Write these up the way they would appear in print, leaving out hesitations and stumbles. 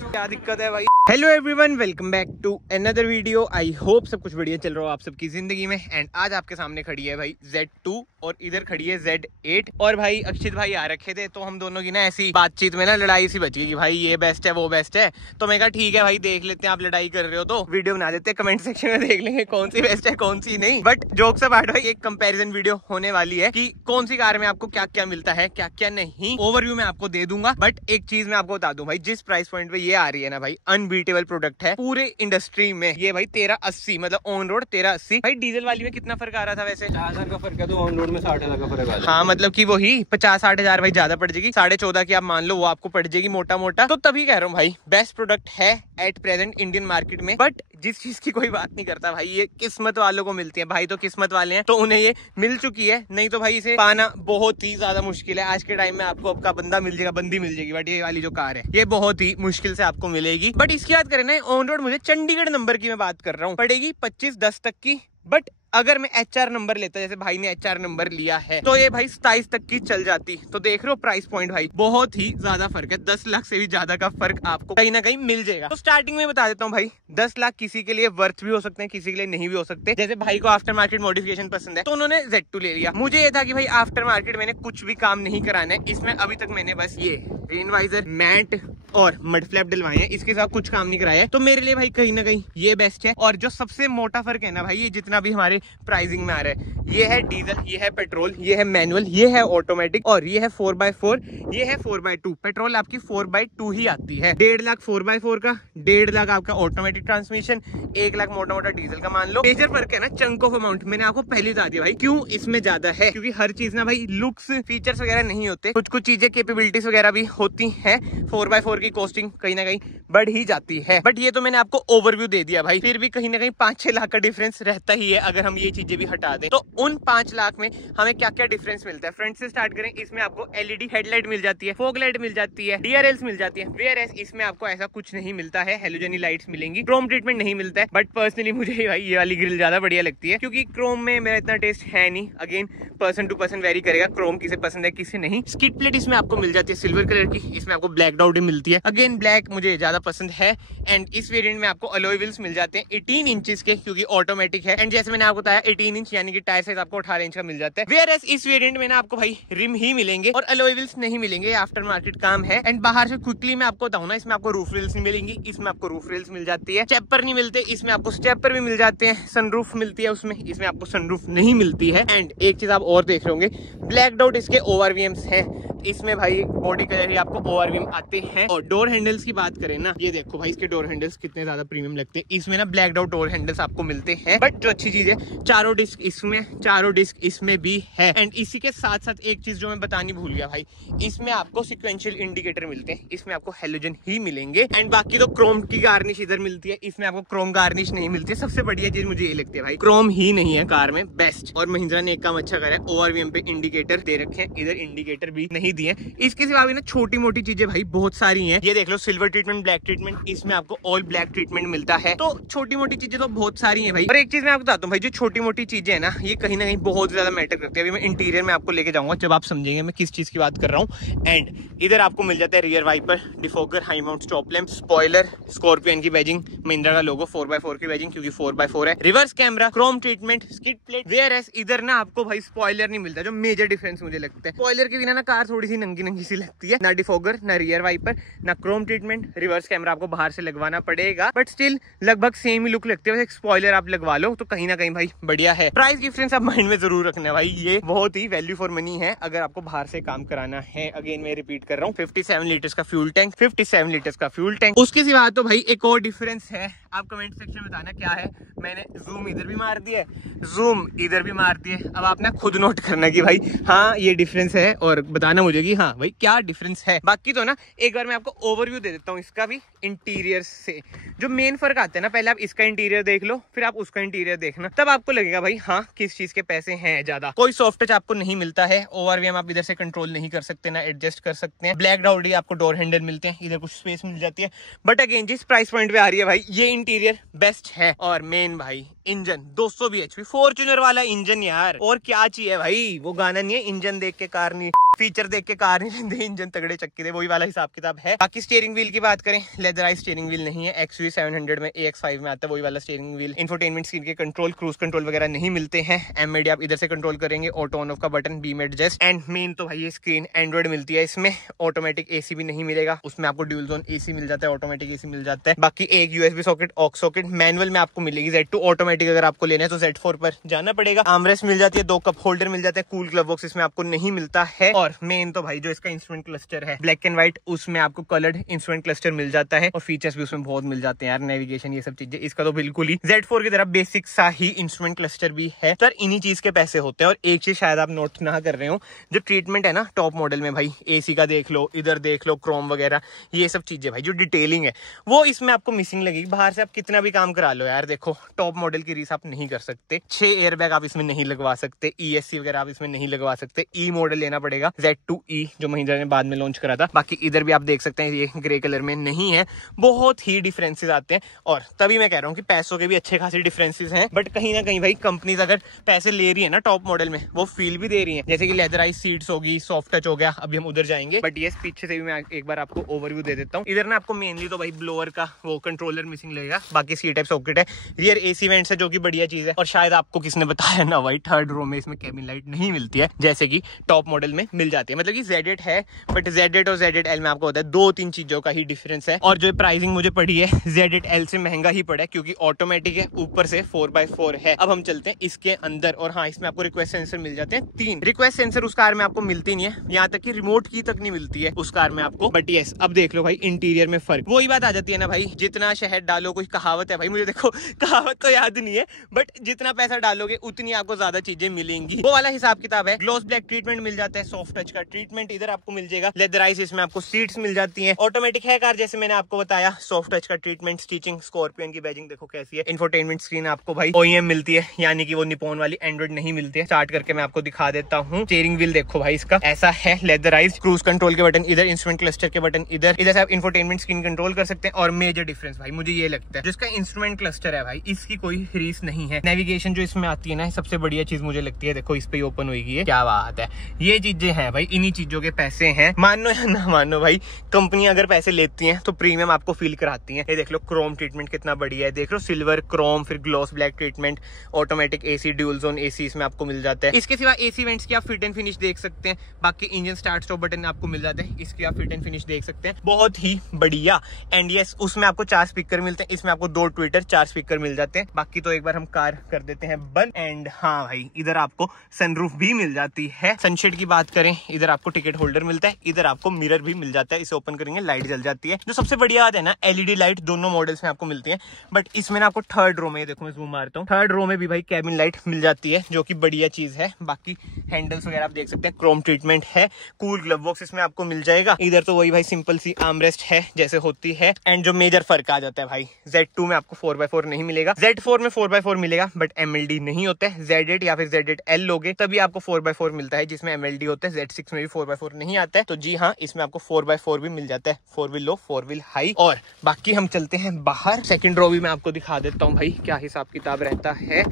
क्या दिक्कत है भाई। Hello everyone, welcome back to another video. I hope सब कुछ बढ़िया चल रहा हो आप सबकी जिंदगी में। एंड आज आपके सामने खड़ी है भाई Z2 और इधर खड़ी है Z8। और भाई अक्षित भाई आ रखे थे, तो हम दोनों की ना ऐसी बातचीत में ना लड़ाई सी बच गई कि भाई ये बेस्ट है वो बेस्ट है। तो मैं कहा ठीक है भाई, देख लेते हैं, आप लड़ाई कर रहे हो तो वीडियो बना देते हैं, कमेंट सेक्शन में देख लेंगे कौन सी बेस्ट है कौन सी नहीं। बट जोक से बात भाई, एक कंपेरिजन वीडियो होने वाली है कि कौन सी कार में आपको क्या क्या मिलता है क्या क्या नहीं, ओवरव्यू में आपको दे दूंगा। बट एक चीज मैं आपको बता दूं भाई, जिस प्राइस पॉइंट पे ये आ रही है ना भाई, अनबीटेबल प्रोडक्ट है पूरे इंडस्ट्री में। ये भाई 1380 मतलब ऑन रोड 1380। भाई डीजल वाली में कितना फर्क आ रहा था वैसे? 50,000 का फर्क है, तो ऑन रोड में 60,000 का फर्क आ रहा है। हाँ मतलब कि वही 50-60 हजार भाई ज्यादा पड़ जाएगी। 14.5 की आप मान लो वो आपको पड़ जाएगी मोटा मोटा। तो तभी कह रहा हूँ भाई, बेस्ट प्रोडक्ट है एट प्रेजेंट इंडियन मार्केट में। बट जिस चीज की कोई बात नहीं करता भाई, ये किस्मत वालों को मिलती है भाई। तो किस्मत वाले हैं तो उन्हें ये मिल चुकी है, नहीं तो भाई इसे पाना बहुत ही ज्यादा मुश्किल है। आज के टाइम में आपको आपका बंदा मिल जाएगा, बंदी मिल जाएगी, बट ये वाली जो कार है ये बहुत ही मुश्किल से आपको मिलेगी। बट इसकी बात करें ना, ऑन रोड मुझे चंडीगढ़ नंबर की मैं बात कर रहा हूँ, पड़ेगी 25-10 तक की। बट अगर मैं HR नंबर लेता, जैसे भाई ने HR नंबर लिया है, तो ये भाई 27 तक की चल जाती। तो देख रहे हो प्राइस पॉइंट भाई, बहुत ही ज्यादा फर्क है। 10 लाख से भी ज्यादा का फर्क आपको कहीं ना कहीं मिल जाएगा। तो स्टार्टिंग में बता देता हूँ भाई, 10 लाख किसी के लिए वर्थ भी हो सकते हैं, किसी के लिए नहीं भी हो सकते। जैसे भाई को आफ्टर मार्केट मॉडिफिकेशन पसंद है तो उन्होंने Z2 ले लिया। मुझे ये था कि भाई आफ्टर मार्केट मैंने कुछ भी काम नहीं कराना है इसमें। अभी तक मैंने बस ये रेन वाइजर, मैट और मड फ्लैप डलवाए हैं, इसके साथ कुछ काम नहीं कराया है। तो मेरे लिए भाई कहीं ना कहीं ये बेस्ट है। और जो सबसे मोटा फर्क है ना भाई, ये जितना भी हमारे प्राइसिंग में आ रहा है, ये है डीजल, ये है पेट्रोल, ये है मैनुअल, ये है ऑटोमेटिक और ये है 4x4, ये है 4x2। पेट्रोल आपकी 4x2 ही आती है। 1.5 लाख 4x4 का, 1.5 लाख आपका ऑटोमेटिक ट्रांसमिशन, 1 लाख मोटा मोटा डीजल का मान लो। मेजर फर्क है ना चंक ऑफ अमाउंट, मैंने आपको पहले बता दिया भाई क्यों इसमें ज्यादा है। क्योंकि हर चीज ना भाई लुक्स फीचर्स वगैरह नहीं होते, कुछ कुछ चीजें कैपेबिलिटीज वगैरह भी होती है। 4x4 की कॉस्टिंग कहीं ना कहीं बढ़ ही जाती है। बट ये तो मैंने आपको ओवरव्यू दे दिया भाई, फिर भी कहीं ना कहीं 5-6 लाख का डिफरेंस रहता ही है अगर हम ये चीजें भी हटा दें। तो उन 5 लाख में हमें क्या क्या डिफरेंस मिलता है, फ्रंट से स्टार्ट करें। इसमें आपको LED हेडलाइट मिल जाती है, फॉग लाइट मिल जाती है, DRLs मिल जाती है। वेयरएस इसमें आपको ऐसा कुछ नहीं मिलता है, हेलोजनी लाइट्स मिलेंगी, क्रोम ट्रीटमेंट नहीं मिलता है। बट पर्सनली मुझे भाई ये वाली ग्रिल ज्यादा बढ़िया लगती है, क्योंकि क्रोम में मेरा इतना टेस्ट है नहीं। Again person to person vary करेगा, क्रोम किसे पसंद है किसे नहीं। स्किड प्लेट इसमें आपको मिल जाती है सिल्वर कलर की, इसमें आपको ब्लैक डॉट मिलती है। अगेन ब्लैक मुझे ज्यादा पसंद है। एंड इस वेरिएंट में आपको अलॉय व्हील्स मिल जाते हैं 18 इंचेस के, क्योंकि ऑटोमेटिक है। एंड जैसे मैंने आपको बताया 18 इंच यानी कि टायर साइज आपको 18 इंच का मिल जाता है। वेयरएस इस वेरिएंट में ना आपको भाई रिम ही मिलेंगे और अलॉय व्हील्स नहीं मिलेंगे, आफ्टर मार्केट काम है। एंड बाहर से क्विकली मैं आपको बताऊं ना, इसमें आपको रूफ रेल्स नहीं मिलेंगी, इसमें आपको रूफ रेल्स मिल जाती है। स्टेपर नहीं मिलते, इसमें आपको स्टेपर भी मिल जाते हैं। सनरूफ मिलती है उसमें, इसमें आपको सनरूफ नहीं मिलती है। एंड एक चीज आप और देख रहे होंगे, ब्लैक डॉट इसके ORVMs हैं। इसमें भाई बॉडी कलर ही आपको ORVM आते हैं। और डोर हैंडल्स की बात करें ना, ये देखो भाई इसके डोर हैंडल्स कितने ज्यादा प्रीमियम लगते हैं। इसमें ना ब्लैक डॉट डोर हैंडल्स आपको मिलते हैं। बट जो अच्छी चीज है, चारों डिस्क इसमें, चारों डिस्क इसमें भी है। एंड इसी के साथ साथ एक चीज जो मैं बतानी भूल गया भाई, इसमें आपको सिक्वेंशियल इंडिकेटर मिलते हैं, इसमें आपको हेलोजन ही मिलेंगे। एंड बाकी तो क्रोम की गार्निश इधर मिलती है, इसमें आपको क्रोम गार्निश नहीं मिलती है। सबसे बढ़िया चीज मुझे ये लगती है भाई, क्रोम ही नहीं है कार में, बेस्ट। और महिंद्रा ने एक काम अच्छा करा है, ORVM पे इंडिकेटर दे रखे हैं, इधर इंडिकेटर भी नहीं दिए। इसके सिवा भी ना छोटी मोटी चीजें भाई बहुत सारी हैं। ये देख लो सिल्वर ट्रीटमेंट, ब्लैक ट्रीटमेंट, इसमें आपको ऑल ब्लैक ट्रीटमेंट मिलता है। तो छोटी मोटी चीजें तो बहुत सारी हैं भाई। और एक चीज मैं आपको बताता हूँ भाई, जो छोटी मोटी चीजें है ना, ये कहीं ना कहीं बहुत ज्यादा मैटर करती है। अभी मैं इंटीरियर में आपको लेके जाऊंगा, जब आप समझेंगे मैं किस चीज की बात कर रहा हूँ। एंड इधर आपको मिल जाता है rear wiper, defogger, high mount stop lamp, spoiler, Scorpio N की बैजिंग, महिंद्रा का लोगो, 4x4 की बैजिंग क्योंकि 4x4 है, reverse camera, chrome treatment, skid plate. Whereas इधर ना आपको भाई स्पॉइलर नहीं मिलता, जो मेजर डिफरेंस मुझे लगता है। स्पॉइलर के बिना ना कार थोड़ी सी नंगी नंगी सी लगती है। ना डिफोगर, ना रियर वाइपर, ना क्रोम ट्रीटमेंट, रिवर्स कैमरा आपको बाहर से लगवाना पड़ेगा। बट स्टिल लगभग सेम ही लुक लगती है। स्पॉइलर आप लगवा लो तो कहीं ना कहीं भाई बढ़िया है। प्राइस डिफरेंस आप माइंड में जरूर रखना भाई, ये बहुत ही वैल्यू फॉर मनी है अगर आपको बाहर से काम कराना है। अगेन मैं रिपीट कर रहा हूँ, 57 लीटर्स का फ्यूल टैंक, 57 लीटर्स का फ्यूल टैंक। उसके सिवा तो भाई एक और डिफरेंस है, आप कमेंट सेक्शन में बताना क्या है। मैंने जूम इधर भी मार दिया, जूम इधर भी मार दिए। अब आप ना खुद नोट करना कि भाई हाँ ये डिफरेंस है, और बताना मुझे कि हाँ भाई क्या डिफरेंस है। बाकी तो ना एक बार मैं आपको ओवरव्यू दे देता हूँ इसका भी इंटीरियर से। जो मेन फर्क आता है ना, पहले आप इसका इंटीरियर देख लो, फिर आप उसका इंटीरियर देखना, तब आपको लगेगा भाई हाँ किस चीज के पैसे हैं ज्यादा। कोई सॉफ्ट टच आपको नहीं मिलता है, ORVM आप इधर से कंट्रोल नहीं कर सकते, ना एडजस्ट कर सकते हैं। ब्लैक डॉट आपको डोर हैंडल मिलते हैं, इधर कुछ स्पेस मिल जाती है। बट अगेन जिस प्राइस पॉइंट पे आ रही है भाई, ये इंटीरियर बेस्ट है। और मेन भाई इंजन 200 bhp फॉर्च्यूनर वाला इंजन यार, और क्या चाहिए भाई। वो गाना नहीं है इंजन देख के कार नहीं फीचर देख के कार नहीं लेंगे, इंजन तगड़े चक्के दे, वही वाला हिसाब किताब है। बाकी स्टीयरिंग व्हील की बात करें, लेदराइज स्टीयरिंग व्हील नहीं है, XUV 700 में AX5 में आता है वही वाला स्टीयरिंग व्हील। इंफोटेनमेंट स्क्रीन के कंट्रोल, क्रूज कंट्रोल वगैरह नहीं मिलते हैं। MAD आप इधर से कंट्रोल करेंगे, ऑटो ऑन ऑफ का button, beam adjust, and main तो भाई ये स्क्रीन एंड्रॉइड मिलती है इसमें। ऑटोमेटिक AC भी नहीं मिलेगा, उसमें आपको ड्यूल जोन AC मिल जाता है, ऑटोमेटिक AC मिल जाता है। बाकी एक USB socket, aux socket manual में आपको मिलेगी। Z2 ऑटोमेटिक अगर आपको लेना है तो Z4 पर जाना पड़ेगा। आर्मरेस्ट मिल जाती है, 2 कप होल्डर मिल जाता है, कूल ग्लव बॉक्स इसमें आपको नहीं मिलता है। और मेन तो भाई जो इसका इंस्ट्रूमेंट क्लस्टर है ब्लैक एंड व्हाइट, उसमें आपको कलर्ड इंस्ट्रूमेंट क्लस्टर मिल जाता है और फीचर्स भी उसमें बहुत मिल जाते हैं यार, नेविगेशन ये सब चीजें। इसका तो बिल्कुल ही Z4 की तरह बेसिक सा ही इंस्ट्रूमेंट क्लस्टर भी है। सर इन्हीं चीज के पैसे होते हैं। और एक चीज शायद आप नोट ना कर रहे हो, जो ट्रीटमेंट है ना टॉप मॉडल में भाई, AC का देख लो, इधर देख लो, क्रोम वगैरह ये सब चीजें भाई, जो डिटेलिंग है वो इसमें आपको मिसिंग लगेगी। बाहर से आप कितना भी काम करा लो यार, देखो टॉप मॉडल की रीस आप नहीं कर सकते। 6 एयरबैग आप इसमें नहीं लगवा सकते, ESC वगैरह आप इसमें नहीं लगवा सकते। E मॉडल लेना पड़ेगा, Z2E जो महिंद्रा ने बाद में लॉन्च करा था। बाकी इधर भी आप देख सकते हैं ये ग्रे कलर में नहीं है, बहुत ही डिफरेंसेस आते हैं। और तभी मैं कह रहा हूँ कि पैसों के भी अच्छे खासे डिफरेंसेस हैं, बट कहीं ना कहीं भाई कंपनीज अगर पैसे ले रही है ना टॉप मॉडल में, वो फील भी दे रही है। जैसे कि लेदराइज सीट्स होगी, सॉफ्ट टच हो गया, अभी हम उधर जाएंगे। बट ये पीछे से भी मैं एक बार आपको ओवरव्यू दे देता हूँ। इधर ना आपको मेनली तो भाई ब्लोअर का वो कंट्रोलर मिसिंग लगेगा, बाकी सी टाइप सॉकेट है। रियर AC वेंट्स है जो कि बढ़िया चीज है। और शायद आपको किसने बताया ना भाई, थर्ड रो में इसमें कैबिन लाइट नहीं मिलती है जैसे कि टॉप मॉडल में मिल जाती है। मतलब कि Z8 है, बट Z8 और Z8L में आपको होता है 2-3 चीजों का ही डिफरेंस है। और जो प्राइसिंग मुझे पड़ी है Z8L से महंगा ही पड़ा है, क्योंकि ऑटोमेटिक है, ऊपर से 4x4 है। अब हम चलते हैं इसके अंदर। और हाँ, इसमें आपको रिक्वेस्ट सेंसर मिल जाते हैं 3। रिक्वेस्ट सेंसर उस कार में आपको मिलती नहीं है, यहाँ तक कि रिमोट की तक नहीं मिलती है उस कार में आपको। बट यस, अब देख लो भाई इंटीरियर में फर्क, वही बात आ जाती है ना भाई, जितना शहद डालो, कोई कहावत है भाई, मुझे देखो कहावत तो याद नहीं है, बट जितना पैसा डालोगे उतनी आपको ज्यादा चीजें मिलेंगी, वो वाला हिसाब किताब है। ग्लॉस ब्लैक ट्रीटमेंट मिल जाता है, सॉफ्ट टच का ट्रीटमेंट इधर आपको मिल जाएगा, लेदराइज इसमें आपको सीट्स मिल जाती हैं, ऑटोमेटिक है कार जैसे मैंने आपको बताया, सॉफ्ट टच का ट्रीटमेंट, स्टिचिंग, स्कॉर्पियन की बैजिंग देखो कैसी है। इंफोटेनमेंट स्क्रीन आपको भाई OEM मिलती है, यानी कि वो निपॉन वाली एंड्रॉइड नहीं मिलती है। स्टार्ट करके मैं आपको दिखा देता हूँ। स्टीयरिंग व्हील देखो भाई इसका ऐसा है, लेदराइज, क्रूज कंट्रोल के बटन इधर, इंस्ट्रूमेंट क्लस्टर के बटन इधर, इधर से आप इंफोटेनमेंट स्क्रीन कंट्रोल कर सकते हैं। और मेजर डिफरेंस भाई मुझे ये लगता है, जिसका इंस्ट्रूमेंट क्लस्टर है भाई, इसकी कोई रीस नहीं है। नेविगेशन जो इसमें आती है ना, सबसे बढ़िया चीज मुझे लगती है, देखो इस पे ओपन होगी है, क्या बात है। ये चीजें हैं भाई, इन्हीं चीजों के पैसे हैं, मानो या ना मानो भाई, कंपनी अगर पैसे लेती हैं तो प्रीमियम आपको फील कराती हैं। ये देख लो क्रोम ट्रीटमेंट कितना बढ़िया है, देख लो सिल्वर क्रोम, फिर gloss black treatment, automatic AC, dual zone AC इसमें आपको मिल जाता है। इसके सिवा AC वेंट्स की आप फिट एंड फिनिश देख सकते हैं, बाकी इंजन स्टार्ट स्टॉप बटन आपको मिल जाते हैं, इसकी आप फिट एंड फिनिश देख सकते हैं, बहुत ही बढ़िया। एंड यस, उसमें आपको 4 स्पीकर मिलते हैं, इसमें आपको 2 ट्विटर 4 स्पीकर मिल जाते हैं। बाकी तो एक बार हम कार कर देते हैं बंद। एंड हाँ भाई, इधर आपको सनरूफ भी मिल जाती है। सनशेड की बात करें, इधर आपको टिकट होल्डर मिलता है, इधर आपको मिरर भी मिल जाता है, इसे ओपन करेंगे लाइट जल जाती है। जो सबसे बढ़िया बात है ना, LED लाइट दोनों मॉडल्स में आपको मिलती है, बट इसमें ना आपको थर्ड रो में, देखो मैं जूम मारता हूँ, थर्ड रो में भी भाई कैबिन लाइट मिल जाती है, जो कि बढ़िया चीज है। बाकी हैंडल्स वगैरह आप देख सकते हैं, क्रोम ट्रीटमेंट है, कूल ग्लव बॉक्स इसमें आपको मिल जाएगा। इधर तो वही भाई सिंपल सी आर्मरेस्ट है जैसे होती है। एंड जो मेजर फर्क आ जाता है भाई, Z2 में आपको 4x4 नहीं मिलेगा, Z4 में 4x4 मिलेगा, बट MLD नहीं होता है। Z8 या फिर Z8L लोगे तभी आपको 4x4 मिलता है, जिसमें MLD होता है। Z6 में भी 4x4 नहीं आता है, तो जी हाँ, इसमें आपको 4x4 भी मिल जाता है, 4 व्हील लो 4 व्हील हाई। और बाकी हम चलते हैं बाहर, सेकंड रो भी मैं आपको दिखा देता हूँ भाई क्या हिसाब किताब रहता है।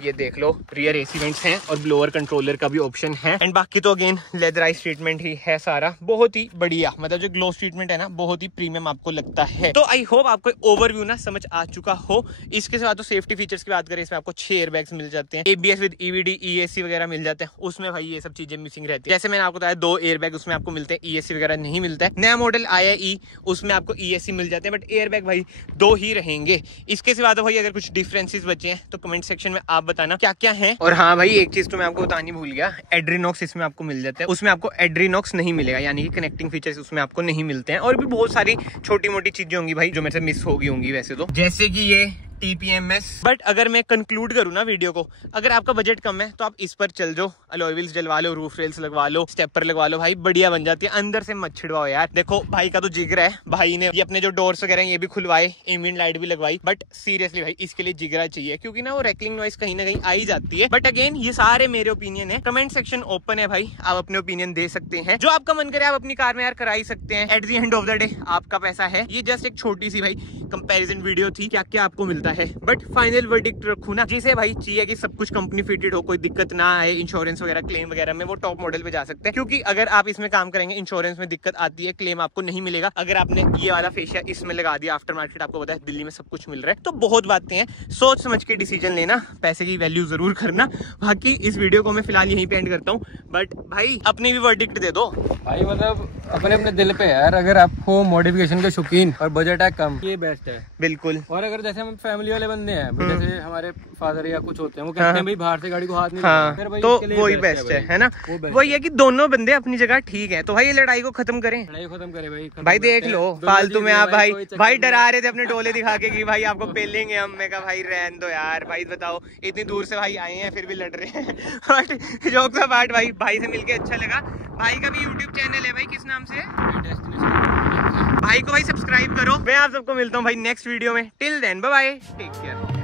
ये देख लो, रियर AC वेंट्स हैं और ब्लोअर कंट्रोलर का भी ऑप्शन है। एंड बाकी तो अगेन लेदराइज ट्रीटमेंट ही है सारा, बहुत ही बढ़िया। मतलब जो ग्लोस ट्रीटमेंट है ना, बहुत ही प्रीमियम आपको लगता है। तो आई होप आपको ओवरव्यू ना समझ आ चुका हो। इसके साथ तो सेफ्टी फीचर्स की बात करें, इसमें आपको 6 एयरबैग्स मिल जाते हैं, ABS विद EVD, ESC वगैरह मिल जाते हैं। उसमें भाई ये सब चीजें मिसिंग रहती है। जैसे मैंने आपको बताया 2 एयरबैग उसमें आपको मिलते हैं, ESC वगैरह नहीं मिलता है। नया मॉडल आया E, उसमें आपको ESC मिल जाते हैं, बट एयरबैग भाई 2 ही रहेंगे। इसके सिवा तो भाई अगर कुछ डिफरेंसेस बचे हैं तो कमेंट सेक्शन में आप बताना क्या क्या है। और हाँ भाई, एक चीज तो मैं आपको बतानी भूल गया, एड्रीनॉक्स इसमें आपको मिल जाता है, उसमें आपको एड्रीनॉक्स नहीं मिलेगा, यानी कि कनेक्टिंग फीचर्स उसमें आपको नहीं मिलते हैं। और भी बहुत सारी छोटी मोटी चीजें होंगी भाई जो मेरे से मिस होंगी वैसे तो, जैसे कि ये TPMS। बट अगर मैं कंक्लूड करूँ ना वीडियो को, अगर आपका बजट कम है तो आप इस पर चल जाओ, अलॉय व्हील्स डलवा लो, रूफ रेल्स लगवा लो, स्टेपर लगवा लो भाई, बढ़िया बन जाती है। अंदर से मत छिड़वाओ यार। देखो भाई का तो जिगर है, भाई ने ये अपने जो डोर्स वगैरह ये भी खुलवाए, एम्बिएंट लाइट भी लगवाई, बट सीरियसली भाई इसके लिए जिगरा चाहिए, क्योंकि ना वो रैकलिंग नॉइस कहीं ना कहीं आ ही जाती है। बट अगेन ये सारे मेरे ओपिनियन है, कमेंट सेक्शन ओपन है भाई, आप अपने ओपिनियन दे सकते हैं। जो आपका मन करे आप अपनी कार में यार करा ही सकते हैं। At the end of the day आपका पैसा है। ये जस्ट एक छोटी सी भाई कंपैरिजन वीडियो थी, क्या क्या आपको मिलता जाता है, बट फाइनल वर्डिक्ट रखूँ ना, जिसे भाई चाहिए कि सब कुछ कंपनी फिटेड हो, कोई दिक्कत ना आए, इंश्योरेंस वगैरह क्लेम वगैरह में, वो टॉप मॉडल पे जा सकते हैं। क्योंकि अगर आप इसमें काम करेंगे, इंश्योरेंस में दिक्कत आती है, क्लेम आपको नहीं मिलेगा। अगर आपने ये वाला फेशिया इसमें लगा दिया आफ्टर मार्केट, आपको पता है दिल्ली में सब कुछ मिल रहा है। तो बहुत बातें हैं, सोच समझ के डिसीजन लेना, पैसे की वैल्यू जरूर करना। बाकी इस वीडियो को मैं फिलहाल यहीं पे एंड करता हूँ, बट भाई अपनी भी वर्डिक्ट दे दो भाई। मतलब अपने अपने दिल पे यार, अगर आपको मॉडिफिकेशन के शौकीन और बजट है कम, ये बेस्ट है बिल्कुल। और अगर जैसे हम फैमिली वाले बंदे हैं, जैसे हमारे फादर या कुछ होते हैं, वो कहते हैं भाई बाहर से गाड़ी को हाथ नहीं हाँ, फिर भाई तो इसके लिए वही बेस्ट है ना। वही है कि दोनों बंदे अपनी जगह ठीक है। तो भाई ये लड़ाई को खत्म करें, लड़ाई खत्म करे भाई देख लो फालतू में आप भाई डरा रहे थे अपने डोले दिखा के कि भाई आपको पेलेंगे हम। मैं कहा भाई रहन दो यार, भाई बताओ इतनी दूर से भाई आए हैं फिर भी लड़ रहे हैं। बट जोक सा बात, भाई से मिलके अच्छा लगा। भाई का भी यूट्यूब चैनल है भाई, किस नाम से है? भाई को भाई सब्सक्राइब करो। मैं आप सबको मिलता हूँ भाई नेक्स्ट वीडियो में। Till then bye bye, take care.